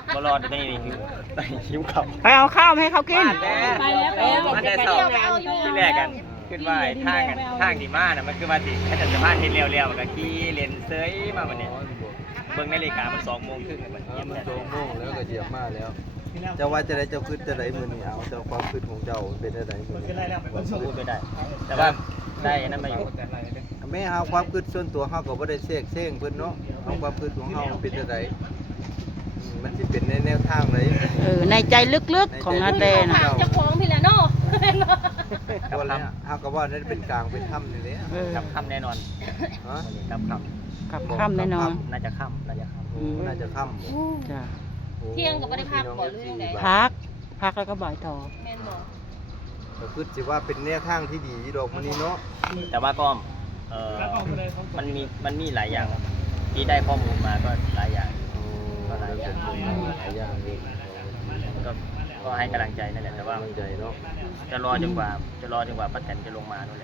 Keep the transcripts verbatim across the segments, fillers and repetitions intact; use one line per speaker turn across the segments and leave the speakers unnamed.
บอลอดตัวนี้นี่ไปหิวเขา
ไปเอาข้าวมาให้เขากิน
ไปแล้วไปแล้ว
มันได้สอบที่แรกกันขึ้นว่าทางกันทางดีมากนะมันคือว่าสิถ้าจะสะพานเห็นเร็วๆมันก็ขี่เลนเซยมาวันนี้เบิ่งนาฬิกามันสองโมงครึ่งมันเยี่ยม
มัน
แล้
โจมโม่แล้วก็เหยียบมาแล้วเจ้าว่าจะได้เจ้าคืนจะได้มือนี่เอาเจ้าความคืนของเจ้าเป็นอะไรมือนี่
พูดไม่ได้ แต่ว่าได้นั่นมาอยู่
แม่เฮาความคืนส่วนตัวเฮาก็บ่ได้เสกเส้งเพิ่นเนาะเฮาความคืนของเฮาเป็นอะไรมันสิเป็นในแนวทางไหน
เออในใจลึกๆของนาเตนะ
ถามเจ้าของพี่แหละเนาะ
บ่แล้วเฮาก็ว่านั่นเป็นกลางเป็นถ้ำนี่แหละ
เออ
กับค่ำแน่นอน
ฮะ
กับค่
กับข้ามแน่นอน
ำน่าจะค่ำน่าจะค่
โอ้น่าจะค่ำ
จ้ะ
เที่ยงกับบ่ได้พักบ่หรือยังไง
พักพักแล้วก็บ่ายต่อ
แม่นบ่
ก็คือสิว่าเป็นแนวทางที่ดีดอกมื้อนี้เนาะ
ำแต่ว่าก็เออมันมีมันมีหลายอย่างที่ได้ข้อมูลมาก็หลายอย่าง
ก็หลายอย่างหลายอย่างนี่
ก็ก็ให้กำลังใจนั่นแหละแต่ว่า
มั่นใจเนาะ
จะรอจนกว่าจะรอจนกว่าป้าแตนจะลงมานู่นแหละ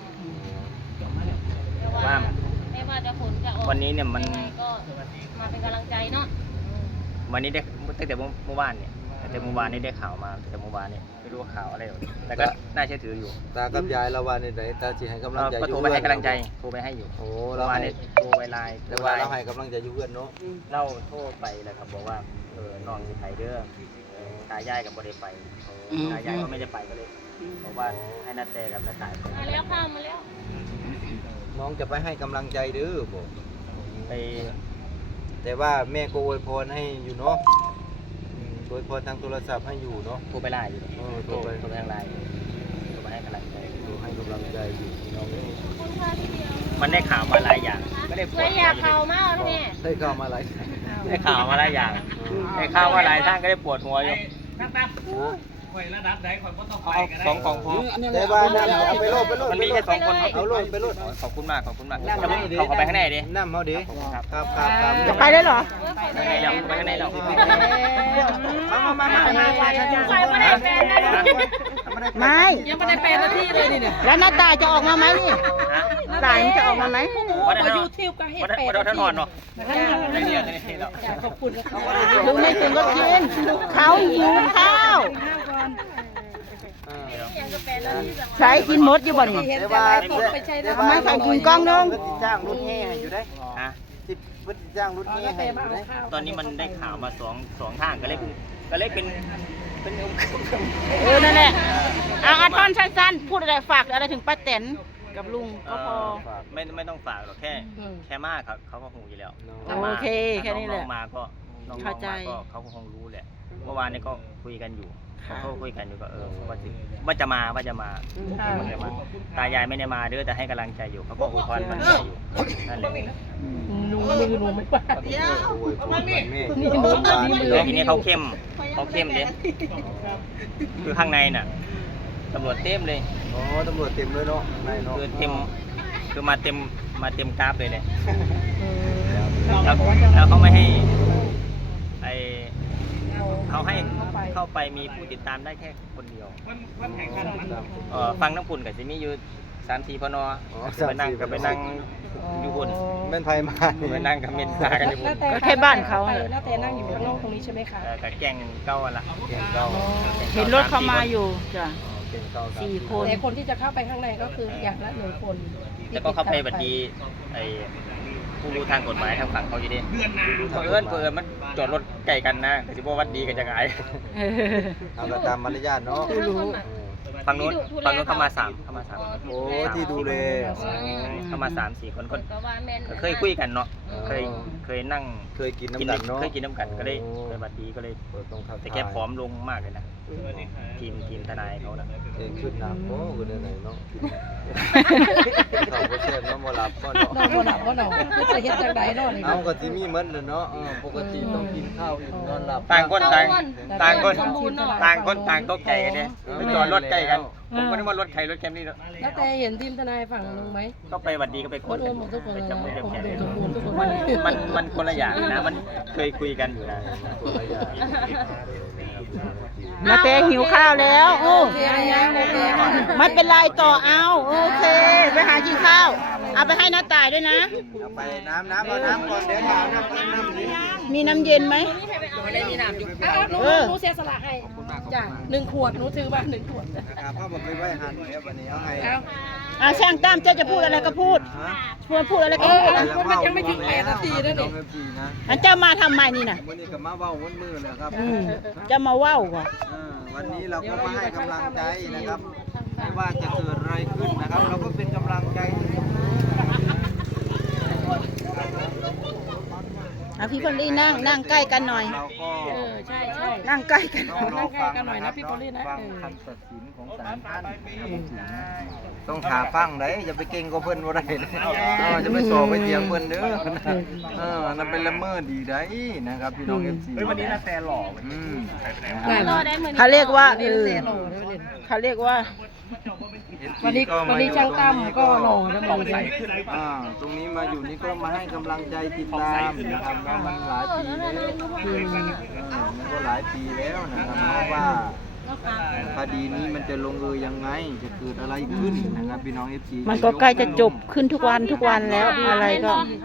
ว่าไม่ว่าจะผลจะออก
วันนี้เนี่ยมัน
ยังไงก็มาเป็นกำลังใจเนาะ
วันนี้ได้ตั้งแต่เมื่อวานเนี่ยตั้งแต่เมื่อวานนี้ได้ข่าวมาตั้งแต่เมื่อวานเนี่ยไม่รู้ว่าข่าวอะไรหรอกแต่ก็น่าเชื่อถืออยู่
ตากับยายเราว่าในไหนตาสิให้กำลังใจ
ก็โทรไปให้กำลังใจโทรไปให้อยู่
โอ้
เมื่
เรา
อวาน
ให้
นี้โทรไปไลน์
แต่
โทร
ว่า
ไล
เรา
น์
ให้กำลังใจอยู่เพื่อนเนาะ
เล่าโทรไปแล้วครับบอกว่าเออน้องสิไปเด้อเออตายายกับบ่ได้ไปตายายก็ไม่ได้ไปก็เลยบอกว่าให้นัดแต่กับนัดตายไป
มาแล้วข้ามมาแล้ว
น้องจะไปให้กำลังใจเด้อบอก
ไป
แต่ว่าแม่ก็อวยพรให้อยู่เนาะอืมอวยพรทางโทรศัพท์ให้อยู่เนาะ
โทรไปไลน์อยู่
เออ
โท
โท
ร
ร
ไป
ไป
โทรไปทางไลน์โทรไปให้กำลังใจ
ให้กำลังใจอยู่น้องนี่
คุณค่าที่เดียว
มันได้ข่าวมาหลายอย่างไม่ได้ปว
เล
ด
ยอยากเข้ามากแล้วเนี่ย
ได้เข้ามาหลาย
ได้ข่าวมาหลายอย่างได้ข่าวว่าหลายท่านก็ได้ปวดหัวอยู่เอาสองของพอ
แต่ว่านั่นเอาไปโลดไปโลด
มันมีแค่สองคน
เอาโลดไปโลด
ขอบคุณมากขอบคุณมากจะมึงเขาเข้าไปข้างในดิ
น้ำเอาดิ
ครับ
ครับครับครับ
จะไปได้เหรอ
ข้างในเราไปข้างในเรา
มามามามามา
ใครไม่ได้แฟนนะ
ไม่
ยังไม่ได้แฟนนาทีเลยนี่เนี่ย
แล้วหน้าตายจะออกมาไหมนี่ตายมันจะออกมาไหม
วันนั้นยูทูบก็เห็นวันนั้นท่านนอนเนาะในเรียนในเรียนแล้ว
ขอบคุณเขา
ดูไม่ถึงก็กินเขาหิวข้าว
ยังกับแฟนนาที
ใช้กินหมดอยู่บ่นี่
แต่ว่า
เอามาใส่กินกล้องนึง
เพิ่นสิจ้างรถแห่ให้อยู่ได้
ฮะ
สิเพิ่นสิจ้างรถแห่ให้อยู่ได้
ตอนนี้มันได้ข่าวมาสองสองทางก็เลยก็เลยเป็นเป็น
เออนั่นแหละเอาอาท่อนสั้นๆพูดอะไรฝากอะไรถึงป้าแตนกับลุงก็พอ
ไม่ไม่ต้องฝากหรอกแค่แค่มากครับเขาก็คงอยู่แล้ว
โอเคแค่นี้แหละ
น้องมาก็น้องๆ
เข้าใจ
มาก็เขาก็คงรู้แหละเมื่อวานนี้ก็คุยกันอยู่
ค่ะ
เขาคุยกันอยู่ก็เออว่าจะว่าจะมาว่าจะมาว่าจะมาตายายไม่ได้มาเด้อแต่ให้กำลังใจอยู่เขาก็อวยพรมันใจอยู่นั่นแหละ
ลุงมือลุงไม่ปา
เดี๋ยวมันนี่
แล้วทีนี้เขาเข้มเขาเข้มเลยคือข้างในน่ะตำรวจเต็มเลย
อ๋อตำรวจเต็มเลยเนาะนายเนาะ
คือเต็มคือมาเต็มมาเต็มกราฟเลยเนี่ยแล้วแล้วเขาไม่ให้ไอเขาให้เข้าไปมีผู้ติดตามได้แค่คนเดียวเออฟังน้ำปุ่นกับจิมี่อยู่สามทีพนอไปนั่งกับไปนั่งอยู่บน
แม่นไผมา
ไปนั่งกับเมนตากันอยู่บน
ก็แค่บ้านเขา
หน้าแต่นั่งอยู่ข้างนอกตรงนี้ใช่ไหมคะ
เออกับแกงเก้าอะละ
เก่งเก่า
เห็นรถเขามาอยู่จ้ะ
เก่งเก่า
สี่คน
แต่คนที่จะเข้าไปข้างในก็คืออย่างละหนึ่งคน
แล้วก็เข้าไปบัดดีไอผู้รู้ทางกฎหมายทางฝั่งเขาอยู่ดิเพื่อนเพื่อนมันจอดรถใกล้กันนะแต่ที่บอกวัดดีกันจะไง
เออ
เอาก็ตามมารยาทเนาะ
ฝั่งนู้นฝั่งนู้นเข้ามาสามเข้ามาสาม
โอ้ที่ดูแล
เข้ามาสามสี่คนก็
ก็ว่าแม่น
เคยคุยกันเนาะเคยเคยนั่ง
เคยกิน
กิน
น้ำกันเนาะ
เคยกินน้ำกันก็เลยไปบัดดีก็เลย
ต้องขับ
แต่แกผอมลงมากเลยนะทีมทีมทนายเขานะ
เองขึ้นหนักโอ้ก็ได้ไหนเนาะเขาก็เชิญเนาะบ่หลับก็เนาะ
นอนบ่หลับบ่นอนคือจะเฮ็ดจังไดเนาะนี่
เอาก็สิมีหมดเลยเนาะเออปกติต้องกินข้าวอิ่มนอนหลับ
ต่างคนต่างต่างคนต่างคนต่างตกใจกันเนี่ยไปจอดรถใกล้กันผมก็นึกว่ารถใครรถแคมรี่เนาะ
แล้วแต่เห็นทีมทนายฝั่งลุงไหม
ก็ไปบัดดีก็ไป
โค
คน
ตรโอนหมดทุกคน
ไป
เลย
จับมือ
นะ
จับ
ผม
แขน
ดูทุกคนทุกคน
มันมันมันคนละอย่างนะมันเคยคุยกันอยู่นะ
คนละอย่าง
มาเตหิวข้าวแล้วโอ้
โอเคยังโอเค
ไม่เป็นไรต่อเอาโอเค ไปหากินข้าว
แ
เอาไปให้น้าตายด้วยนะ
เอาไปน้ำน้ำเอาน้ำก่อนเดี๋ยวเอาน้ำน้ำน้ำนี่
มีน้ำเย็นไหม
อ้าวหนู
เออ
หนูเสียสละให้จ้ะหนึ่งขวดหนูถือมาหนึ่งขวด
นะครับพ่อบอกไปไว้หันเดี๋ยววันนี้เอาให้
เอา
อ่าช่างตั้มเจ้าจะพูดอะไรก็พูด
ฮะ
พูดพูดอะไรก็
เอ
พู
อ
ด
เอาคนมันยังไม่ถึงแปดนาทีนะ
น้
นี่
องเอฟซีนะ
อันเจ้ามาทำไมนี่น่ะ
วันนี้ก็มาเว้าวันมือเลยครับ
อืมเจะมาเว้าวก่ะ
เออวันนี้เราก็มาให้กำลังใจนะครับไม่ว่าจะเกิดอะไรขึ้นนะครับ เราก็เป็นกำลังใจให้
เอาพี่พอลลี่นั่งนั่งใกล้กันหน่อย
เราก็
เออใช่ใช่
นั่งใกล้กันห
ต้
น่
อ
อง ย
รอฟัง
กันหน่อยนะพี่โพลี่นะ
ฟัง
เออ
คำตัดสินของศาลท่านต้องหาฟังได้อย่าไปเก่งกับเพิ่นบ่ได้เลยเออจะไปสอบไปเถียงเพิ่นเด้อเออนั่นเป็นละเมิดดีได้นะครับพี่น้อง เอฟ ซี
เฮ้ยวันนี้น่าแต่หล่อ
อืม
เขาเรียกว่าเอ
นี่
อ
เสียหล่อนะเล่น
เขาเรียกว่า
วันนี้วันนี้ช่างตั้มก็หล่อนะบอกเลย
อ่าตรงนี้มาอยู่นี่ก็มาให้กำลังใจติดตามนะครับแล้วมันหลายปีแล้วอืมเออมันก็หลายปีแล้วนะครับเพราะว่าคดีนี้มันจะลงเอยยังไงจะเกิดอะไรขึ้นนะครับพี่น้อง เอฟ ซี
มันก็ใกล้จะจบขึ้นทุกวันทุกวันแล้วอะไรก็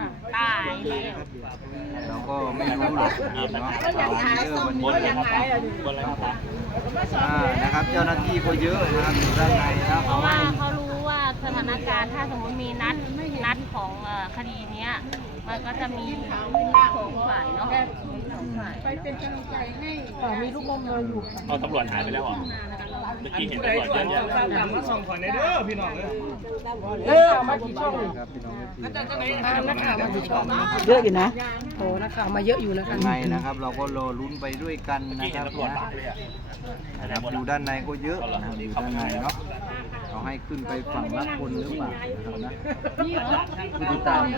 เราก็ไม่รู้หรอกนะครับเนาะเอาเยอะวันนี้อ่านะครับเจ้าหน้าที่ก็เยอะนะครับอยู่ด้านในนะ
เพราะว่าเขารู้ว่าสถานการณ์ถ้าสมมติมีนัดนัดของเอ่อคดีเนี้ยมันก็จะมีสองฝ่ายเนาะสองฝ่าย
ไปเป็นกำลังใจให้ค่ะมีลูกนมรออยู่ค่ะ
เอาตำรวจหายไปแล้วเหรอ เมื่อกี้เห็นตำรวจเยอะแยะเลย
มาส่งขอนในเด้อพี่น้องเลย
เออมากี่ช่อง
ครับพี่น้อง เอฟ ซี
ตามนักข่าวมากี่ช่อง
เยอะอยู่นะ
โอ้นักข่าวมาเยอะอยู่นะคะ
ยังไงนะครับ เราก็รอลุ้นไปด้วยกันนะครับนะครับอยู่ด้านในก็เยอะนะครับอยู่ด้านในเนาะเขาให้ขึ้นไปฝั่งละคนหรือเปล่านะครับนะผู้ติดตาม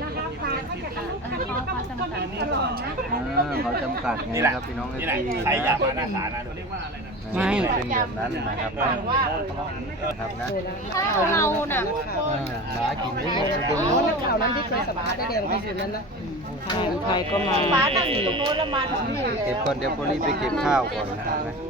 อ่าเขาจำกัดไง
นี่แหละ
ครับพี่น้อง เอฟ
นี่แหละ
ซี
ใครอยากมาหน้าศาลนะ
ไม่
เป็นแบบนั้นนะครับนะครับนะ
ถ้าเราน่ะ
อ่าหมากินได้หมดทุกคน
อ๋อนักข่าวนั้นที่เคยสัมภาษณ์ได้แดงที่สุดนั้นนะ
ใครใครก็มา
บ้านนั่งอยู่ตรงโน้นแล้วมาถึงนี่เลย
เก็บก่อนเดี๋ยวโพลีไปเก็บข้าวก่อนนะครับนะ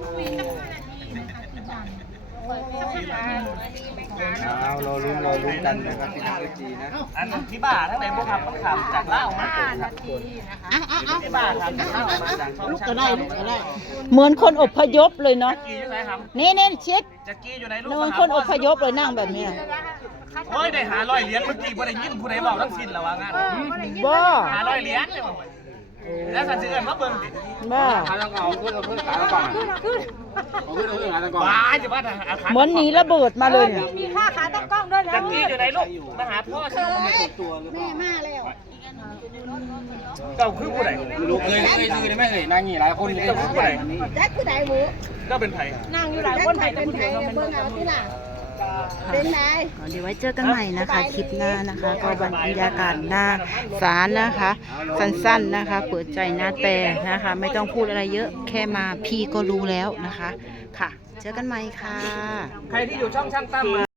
เอารอลุ้นรอลุ้นกันนะครับพี่น้อง เอฟ ซี นะ
อันที่บ้าทั้งไหนพวกครับต้องถามจากเล่ามาที่บ้าทำจากเล่ามาจากช่อง
ลูก
ช่า
ก็
ง
ได้ลูกก็ได้ เหมือนคนอพยพเลยเนาะ
กี้อยู่ไหนครับ
นี่นี่เช็ค
จักกี้อยู่ไหนลูก
เหมือนคนอพยพเลยนั่งแบบนี้
โอ้ยได้หาร้อยเหรียญเมื่อกี้บ่ได้ยินผู้ใดบอกทั้งสิ้นแล้วว่างาน
บ้า
หาร้อยเหรียญเนี่ยแล้วสันเสือนมาเบิ่งดิ
บ้า
ว้าจะว่าอาคาร
เหมือนหนีระเบิดมาเลยเนี่ย
มีค่าขาตั้งกล้องด้วยนะ
จักกี้อยู่ไหนลูกมาหาพ่อสิลูกมาตัวตัวแม่มาแล้วเจ้าคือผู้ใดลูกเคยเคยซื้อได้ไหมเอ่ยนางนี่หลายคนเจ้าคือผู้ใด
แจ็คคือไหนหมู
เจ้าเป็นไผ
นั่งอยู่หลายคนไหนเป็นไทยเบิ่งเอาที่ล่ะเป็นไง
เดี๋ยวไว้เจอกันใหม่นะคะ คลิปหน้านะคะ ก็บรรยากาศหน้าศาลนะคะ สั้นๆนะคะ เปิดใจหน้าแต่นะคะ ไม่ต้องพูดอะไรเยอะแค่มาพี่ก็รู้แล้วนะคะ ค่ะ เจอกันใหม่ค่ะ
ใครที่อยู่ช่องช่างตั้มมา